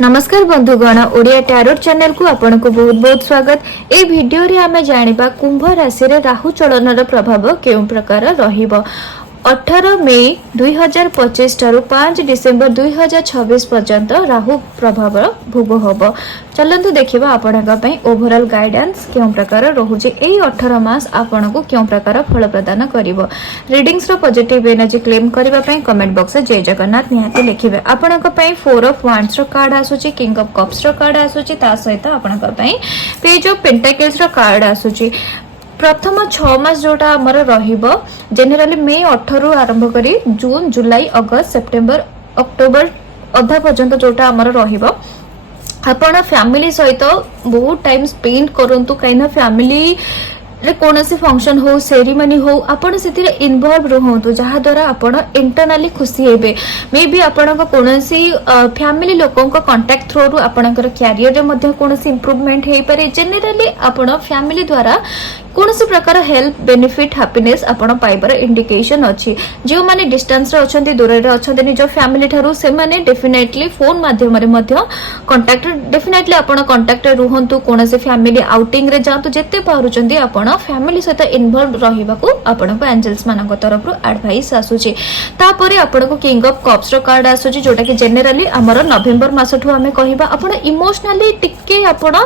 नमस्कार बंधुगण Odia tarot channel को आपन को बहुत बहुत स्वागत। ए वीडियो रे आमे जानिबा कुंभ राशि रे राहु चलनर प्रभाव केउ प्रकार रहिबो। 18 मई 2025 ठारू 5 डिसेंबर 2026 पर्यंत राहु प्रभाव भोग होबो। चलंतु देखिबा आपनका पई ओवरऑल गाइडेंस केउ प्रकार रहुजे। एई 18 मास आपनको केउ प्रकार फल प्रदान करिवो। रीडिंग्स रो पॉजिटिव एनर्जी क्लेम करबा पई कमेंट बॉक्स रे जय जगन्नाथ निहाती लिखिबे। आपनका पई 4 ऑफ वांड्स रो कार्ड आसुची, किंग ऑफ कप्स रो कार्ड आसुची, ता सहित आपनका पई पेज ऑफ पेंटाकल्स रो कार्ड आसुची। प्रथम 6 मास जोटा हमर रहिबो जनरली मे 18 रु आरंभ करी जून जुलाई अगस्त सेप्टेम्बर अक्टोबर अधा पर्यंत जोटा हमर रहिबो। आपण फैमिली सहित बहुत टाइम स्पेंड करंतु काइना फैमिली रे कोनोसी फंक्शन हो सेरेमनी हो आपण सेतिरे इन्वॉल्व रहंतु जहा द्वारा आपण इंटरनली खुशी हेबे। मे बी आपण को कोनोसी फैमिली लोकन को कांटेक्ट थ्रू रु आपणकर कैरियर रे मध्ये कोनोसी इंप्रूवमेंट हेई पारे। जनरली आपण फैमिली द्वारा कोनोसी प्रकार हेल्प बेनिफिट हैप्पीनेस आपण पाइबर इंडिकेशन अछि। जो माने डिस्टेंस रे अछंती दूर रे अछंती निज फैमिली थारु से माने डेफिनेटली फोन माध्यम रे मध्ये कांटेक्ट डेफिनेटली आपण कांटेक्ट रे रहंतु। कोनोसी फैमिली आउटिंग रे जांतु जेते पारुचंती आपण फैमिली सहित इन्वॉल्व रहिबा को आपण को एंजल्स मानक तरफ रु एडवाइस आसुची। तापरे आपण को किंग ऑफ कप्स रो कार्ड आसुची जोटा कि जनरली हमर नवेम्बर मासठु हमें कहिबा आपण इमोशनली टिके आपण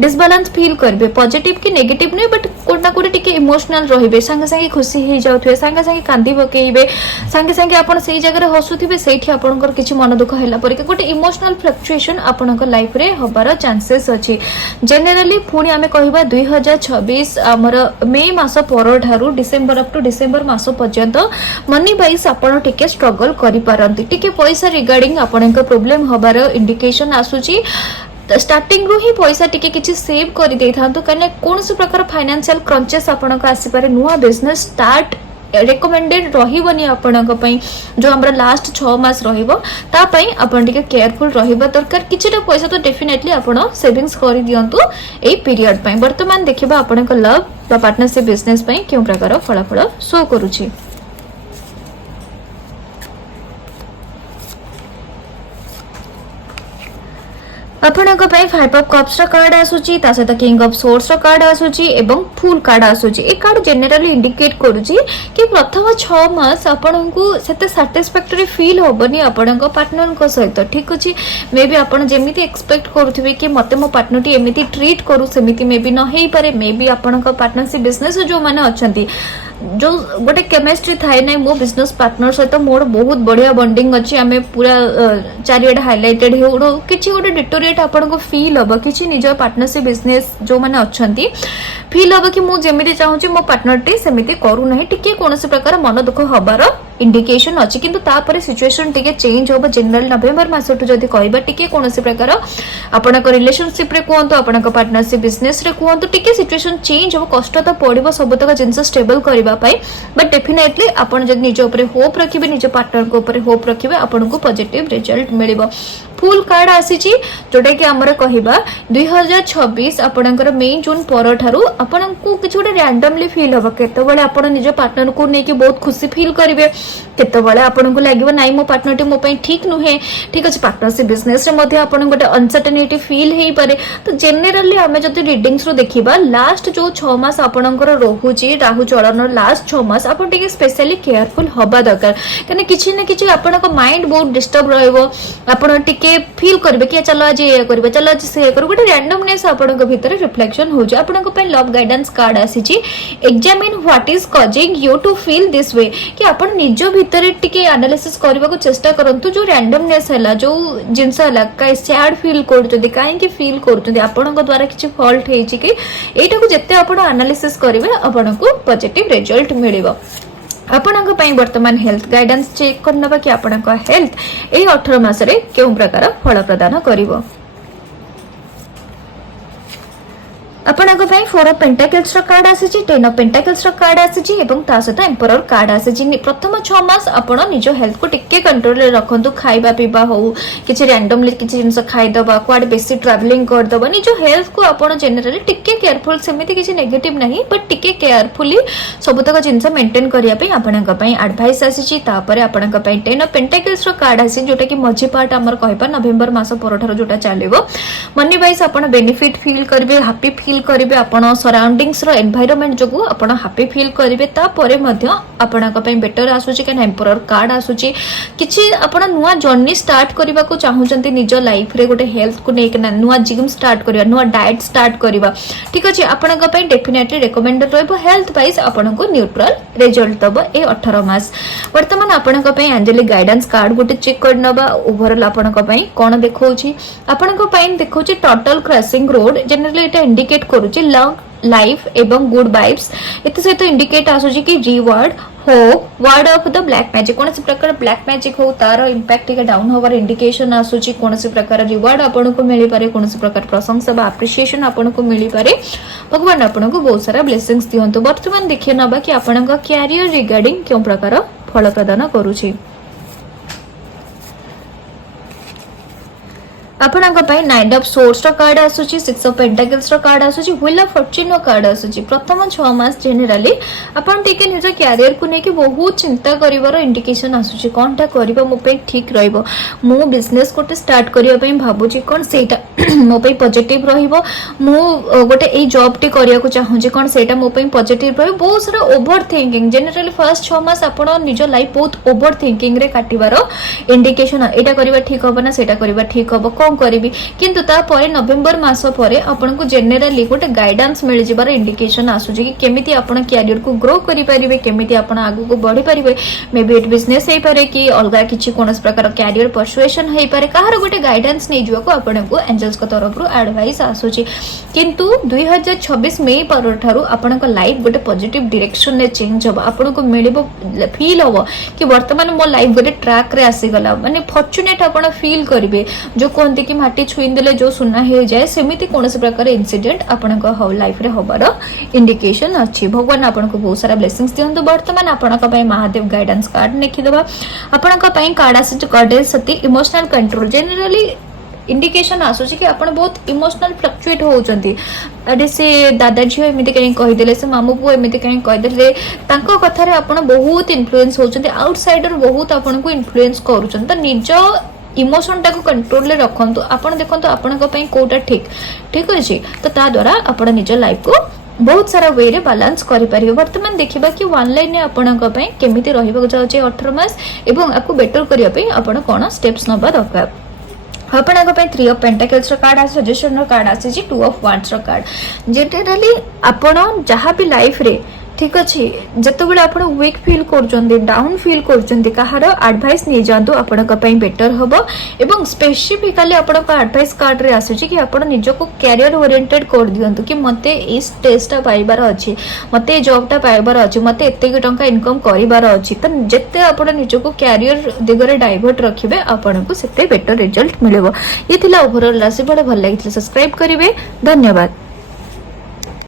डिसबैलेंस फील करबे। पॉजिटिव कि नेगेटिव नै बट कोना कोटे टिके इमोशनल रहिबे। संगे संगे खुशी हे जाउथबे, संगे संगे कांदी पकेइबे, संगे संगे आपण सेही जगह रे हसुथिबे। सेठी आपनकर किछि मन दुख हैला पर के कोटे इमोशनल फ्लक्चुएशन आपनकर लाइफ रे होबार चांसेस अछि। जनरली पुणी हमें कहिबा 2026 हमर मे मास पर ठारू डिसेंबर अप टू डिसेंबर मास पर्यंत मनी वाइज आपण टिके स्ट्रगल करि पारंती। टिके पैसा रिगार्डिंग आपनकर प्रॉब्लम होबार इंडिकेशन आसुची। स्टार्टिंग रु ही पैसा टिके किछि सेव करि देई थांतु कने कोनसे प्रकार फाइनेंशियल क्रंचेस आपनका आसी पारे। नुवा बिजनेस स्टार्ट रेकमेंडेड रहिबनी आपनक पई जो हमरा लास्ट 6 मास रहिबो ता पई आपण टिके केयरफुल रहिबा दरकार। किछिटा पैसा तो डेफिनेटली आपण सेविंग्स करि दियंतु एई पीरियड पई। वर्तमान देखिबा आपनक लव बा पार्टनरशिप बिजनेस पई केउ प्रकार फलाफल शो करूची। आपनक पई 5 ऑफ कप्स रो कार्ड आसुची, ता सहित किंग ऑफ सोर्ड्स रो कार्ड आसुची एवं फुल कार्ड आसुची। ए कार्ड जनरली इंडिकेट करूची कि प्रथम 6 मास आपनकु सेते सैटिस्फैक्टरी फील होबनी आपनक पार्टनर को सहित। ठीक अछि, मे बी आपण जेमिति एक्सपेक्ट करूथिबे कि मते मो पार्टनर टी एमिति ट्रीट करू सेमिति मे बी न हेई पारे। मे बी आपनक पार्टनरशिप बिजनेस जो माने अछंती जो गोटे केमिस्ट्री थाए नै मो बिजनेस पार्टनर सहित मोर बहुत बढ़िया बॉन्डिंग अछि। आमे पूरा चारियड हाइलाइटेड हेउडो किछि गोटे डिटोरिएट आपन को फील होबो। किछि निज पार्टनरशिप बिजनेस जो माने अछंती फील होबो कि मु जेमिति चाहूची मो पार्टनर टी सेमिति करू नाही। टिके कोनोसी प्रकार मन दुख होबार इंडिकेशन अछि किंतु तापर सिचुएशन टिके चेंज होबो। जनरल नवेम्बर मासटु जदी कहबा टिके कोनोसी प्रकार आपनक रिलेशनशिप रे कोहंतो आपनक पार्टनरशिप बिजनेस रे कोहंतो टिके सिचुएशन चेंज होबो। कष्ट तो पड़िबो सबतक जिंस स्टेबल करबा पाई बट डेफिनेटली आपण जदी निज ऊपर होप रखिबे, निज पार्टनर को ऊपर होप रखिबे, आपण को पॉजिटिव रिजल्ट मिलिबो। फुल कार्ड आसीची जोटा कि हमर कहिबा 2026 आपणकर मे जून पर ठारू आपण को किछ गोटे रैंडमली फील होबो। केते बेले आपण निज पार्टनर को नै कि बहुत खुशी फील करिवे, केते बेले आपण को लागबो नाइ मो पार्टनर टी मो पई ठीक नुहे। ठीक अछि, पार्टनरशिप बिजनेस रे मध्ये आपण गोटे अनसर्टेनिटी फील हेई पारे। तो जनरली हमें जदी रीडिंग्स रो देखिबा लास्ट जो 6 मास आपणकर रहुची राहु चलन लास्ट 6 मास आपण टिके स्पेशली केयरफुल होबा दरकार। कने किछि न किछि आपणक माइंड बहुत डिस्टर्ब रहइबो। आपण टिके फील करबे कि चलो आज ये करबे, चलो आज से कर गोटे रैंडमनेस आपणक भीतर रिफ्लेक्शन हो जे। आपणक पे लव गाइडेंस कार्ड आसीची। Examine what is causing you to feel this way कि आपण निज भीतर टिके एनालिसिस करबा को चेष्टा करंतु। जो रैंडमनेस हला जो जिंस हला काई सैड फील करचोदी काई कि फील करचोदी आपणक द्वारा किछि फॉल्ट हेची कि एटा को जत्ते आपण एनालिसिस करिवे आपणक पॉजिटिव रिजल्ट मिलिबो। आपणक पई वर्तमान हेल्थ गाइडेंस चेक करनबा कि आपणक हेल्थ ए 18 मास रे केउ प्रकार फल प्रदान करिवो। ଆପଣଙ୍କ ପାଇଁ 4 ଅଫ୍ ପେଣ୍ଟାକଲ୍ସ ର କାର୍ଡ ଆସିଛି, 10 ଅଫ୍ ପେଣ୍ଟାକଲ୍ସ ର କାର୍ଡ ଆସିଛି ଏବଂ ତା ସହିତ ଏମ୍ପରର କାର୍ଡ ଆସିଛି। ପ୍ରଥମ 6 ମାସ ଆପଣ ନିଜ ହେଲ୍ଥକୁ ଟିକେ କଣ୍ଟ୍ରୋଲରେ ରଖନ୍ତୁ। ଖାଇବା ପିଇବା ହଉ, କିଛି ରାଣ୍ଡମଲି କିଛି ଜିନିଷ ଖାଇଦବା, କୁଆଡେ ବେଶୀ ଟ୍ରାଭେଲିଂ କରିଦବା, ନିଜ ହେଲ୍ଥକୁ ଆପଣ ଜେନେରାଲି ଟିକେ କେୟାରଫୁଲ, ସେମିତି କିଛି ନେଗେଟିଭ ନାହିଁ ବଟ୍ ଟିକେ କେୟାରଫୁଲି ସବୁତକ ଜିନିଷ ମେଣ୍ଟେନ୍ କରିବା ପାଇଁ ଆପଣଙ୍କ ପାଇଁ ଆଡଭାଇସ୍ ଆସିଛି। ତାପରେ ଆପଣଙ୍କ ପାଇଁ 10 ଅଫ୍ ପେଣ୍ଟାକଲ୍ସ ର କାର୍ଡ ଆସିଛି, ଯୋଉଟା କି ମଝି ପାର୍ଟ ଆମର କହିବା ନଭେମ୍ବର ମାସ ପରଠାରୁ ଯୋଉଟା ଚାଲିବ। ମନି ୱାଇଜ ଆପଣ ବେନିଫିଟ ଫିଲ୍ କରିବେ, ହାପି ଫିଲ୍ କରିବେ, ଆପଣ ସରାଉଣ୍ଡିଂସ ର এনवायरमेंट ଯୋଗୁ ଆପଣ ହାପି ଫିଲ୍ କରିବେ। ତାପରେ ମଧ୍ୟ ଆପଣଙ୍କ ପାଇଁ ବେଟର ଆସୁଛି କାରଣ ଏମ୍ପରର କାର୍ଡ ଆସୁଛି। କିଛି ଆପଣ ନୂଆ ଜର୍ଣ୍ଣି ଷ୍ଟାର୍ଟ କରିବାକୁ ଚାହୁଁଛନ୍ତି ନିଜ ଲାଇଫରେ, ଗୋଟେ ହେଲ୍ଥକୁ ନେଇକି ନୂଆ ଜିମ୍ ଷ୍ଟାର୍ଟ କରିବା, ନୂଆ ଡାଏଟ୍ ଷ୍ଟାର୍ଟ କରିବା, ଠିକ ଅଛି, ଆପଣଙ୍କ ପାଇଁ ଡେଫିନେଟଲି ରେକମେଣ୍ଡେଡ ରହିବ। ହେଲ୍ଥ ୱାଇଜ ଆପଣଙ୍କୁ ନ୍ୟୁଟ୍ରାଲ ରେଜଲ୍ଟ ଦବ ଏ 18 ମାସ। ବର୍ତ୍ତମାନ ଆପଣଙ୍କ ପାଇଁ ଆଞ୍ଜେଲିକ ଗାଇଡାନ୍ସ କାର୍ଡ ଗୋଟେ ଚେକ୍ କରିନେବା। ଓଭରଅଲ୍ ଆପଣଙ୍କ ପାଇଁ କ'ଣ ଦେଖାଉଛି? ଆପଣଙ୍କ ପାଇଁ ଦେଖାଉଛି ଟୋଟାଲ କ୍ରସିଂ ରୋଡ। ଜେନେରାଲି এটা ଇଣ୍ଡିକେଟ୍ କରୁଛି ଲଙ୍ଗ ଲାଇଫ ଏବଂ ଗୁଡ ଭାଇବ୍ସ। ଏତେ ସହିତ ଇଣ୍ଡିକେଟ୍ ଆସୁଛି କି reward hope word of the black magic, कौन सी प्रकार ब्लैक मैजिक हो तार इंपैक्ट टिके डाउन होवार इंडिकेशन आसुची। कौन सी प्रकार रिवार्ड आपन को मिली पारे, कौन सी प्रकार प्रशंसा बा एप्रिसिएशन आपन को मिली पारे। भगवान आपन को बहुत सारा ब्लेसिंग्स दियंतु। वर्तमान देखिए नबा कि आपन का कैरियर रिगार्डिंग क्यों प्रकार फल प्रदान करूची। ଆପଣଙ୍କ ପାଇଁ 9 ଅଫ୍ ସୋର୍ସ ର କାର୍ଡ ଆସୁଛି, 6 ଅଫ୍ ପେଣ୍ଟାକଲ୍ସ ର କାର୍ଡ ଆସୁଛି, ହୁଇଲ ଅଫ ଫର୍ଚୁନ ର କାର୍ଡ ଆସୁଛି। ପ୍ରଥମ 6 ମାସ ଜେନେରାଲି ଆପଣ ଟିକେ ନିଜ କ୍ୟାରିୟରକୁ ନେଇକି ବହୁତ ଚିନ୍ତା କରିବାର ଇଣ୍ଡିକେସନ ଆସୁଛି। କଣଟା କରିବା ମୋ ପାଇଁ ଠିକ ରହିବ, ମୁଁ ବିଜନେସ ଗୋଟେ ଷ୍ଟାର୍ଟ କରିବା ପାଇଁ ଭାବୁଛି, କଣ ସେଇଟା ମୋ ପାଇଁ ପଜିଟିଭ ରହିବ, ମୁଁ ଗୋଟେ ଏଇ ଜବ୍ ଟି କରିବାକୁ ଚାହୁଁଛି, କଣ ସେଇଟା ମୋ ପାଇଁ ପଜିଟିଭ ରହିବ। ବହୁତ ସାରା ଓଭର ଥିଙ୍କିଂ, ଜେନେରାଲି ଫାର୍ଷ୍ଟ 6 ମାସ ଆପଣ ନିଜ ଲାଇଫ ବହୁତ ଓଭର ଥିଙ୍କିଂ ରେ କାଟିବାର ଇଣ୍ଡିକେସନ, ଏଇଟା କରିବା ଠିକ ହବ ନା ସେଇଟା କରିବା ଠିକ ହବ, କଣ କରିବି। କିନ୍ତୁ ତାପରେ ନଭେମ୍ବର ମାସ ପରେ ଆପଣଙ୍କୁ ଜେନେରାଲି ଗୋଟେ ଗାଇଡାନ୍ସ ମିଳିଯିବାର ଇଣ୍ଡିକେସନ ଆସୁଛି କି କେମିତି ଆପଣ କ୍ୟାରିୟରକୁ ଗ୍ରୋ କରିପାରିବେ, କେମିତି ଆପଣ ଆଗକୁ ବଢିପାରିବେ। ମେ ବି ଇଟ୍ ବିଜନେସ ହେଇପାରେ କି ଅଲଗା କିଛି କୌଣସି ପ୍ରକାର କ୍ୟାରିୟର ପର୍ସୁଏସନ ହେଇପାରେ, କାହାର ଗୋଟେ ଗାଇଡାନ୍ସ ନେଇଯିବାକୁ ଆପଣଙ୍କୁ ଏଞ୍ଜେଲ୍ସଙ୍କ ତରଫରୁ ଆଡଭାଇସ୍ ଆସୁଛି। କିନ୍ତୁ 2026 ମେ ପରଠାରୁ ଆପଣଙ୍କ ଲାଇଫ ଗୋଟେ ପଜିଟିଭ ଡିରେକ୍ସନରେ ଚେଞ୍ଜ ହବ। ଆପଣଙ୍କୁ ମିଳିବ, ଫିଲ୍ ହବ କି ବର୍ତ୍ତମାନ ମୋ ଲାଇଫ ଗୋଟେ ଟ୍ରାକରେ ଆସିଗଲା, ମାନେ ଫର୍ଚୁନେଟ ଆପଣ ଫିଲ୍ କରିବେ। ଯୋଉ କୁହନ୍ତି कि माटी छुईदेले जो सुना हो जाए, सेमिति कौन प्रकार इनसीडेंट आपण लाइफ रे होबार इंडिकेशन अच्छी। भगवान आपको बहुत सारा ब्लेसिंग्स दियंतु। वर्तमान आपण महादेव गाइडेंस कार्ड लिखिदेबा। आपण कार्ड आसी गॉडेस सती इमोशनल कंट्रोल। जेनराली इंडिकेशन आसुची कि आपण बहुत इमोशनल फ्लक्चुएट होउचंती। अरे से दादा झियो एमिति कहीं कहिदेले, से मामू पुओ एमिति कहीं कहिदेले, तांको कथा रे आपण बहुत इन्फ्लुएंस होउचंती। आउटसाइडर बहुत आपण को इन्फ्लुएंस करूचंती। तो निज इमोशन टाको कंट्रोल रे रखंतु। आपण देखंतु आपनका पई कोटा ठीक ठीक अछि, तो ता द्वारा आपण निज लाइफ को बहुत सारा वे रे बैलेंस करि परिबे। वर्तमान देखिबा कि वन लाइन ने आपनका पई केमिति रहिबा जाउचे 18 मास एवं आकु बेटर करिया पई आपण कोन स्टेप्स नबा दरकार। ଆପଣଙ୍କ ପାଇଁ 3 ଅଫ୍ ପେଣ୍ଟାକଲ୍ସ ର କାର୍ଡ ଆସି, ସଜେସନ ର କାର୍ଡ ଆସିଛି, 2 ଅଫ୍ ୱାଣ୍ଡ୍ସ ର କାର୍ଡ। ଜେନେରାଲି ଆପଣ ଯାହା ବି ଲାଇଫ ରେ ठीक अच्छे जितेबाला आप वीक फिल कर डाउन फिल कर आडभाइस नहीं जातु आपण बेटर हम। एवं स्पेसिफिकाली आपण आडभाइस कार्ड रे आसूची कि आपण निजको कैरियर ओरिएंटेड कर दियंतु कि मते ई स्टेजटा पाइबार अछि, मते जॉबटा पाइबार अछि, मते एते टंका इनकम करिबार अछि। तो जेते आपण निजको कैरियर दिगरे डाइवर्ट रखिबे आपनको सेते बेटर रिजल्ट मिलेबो। ये थिला ओवरऑल राशि बड़ा भल लागितला। सब्सक्राइब करिवे। धन्यवाद।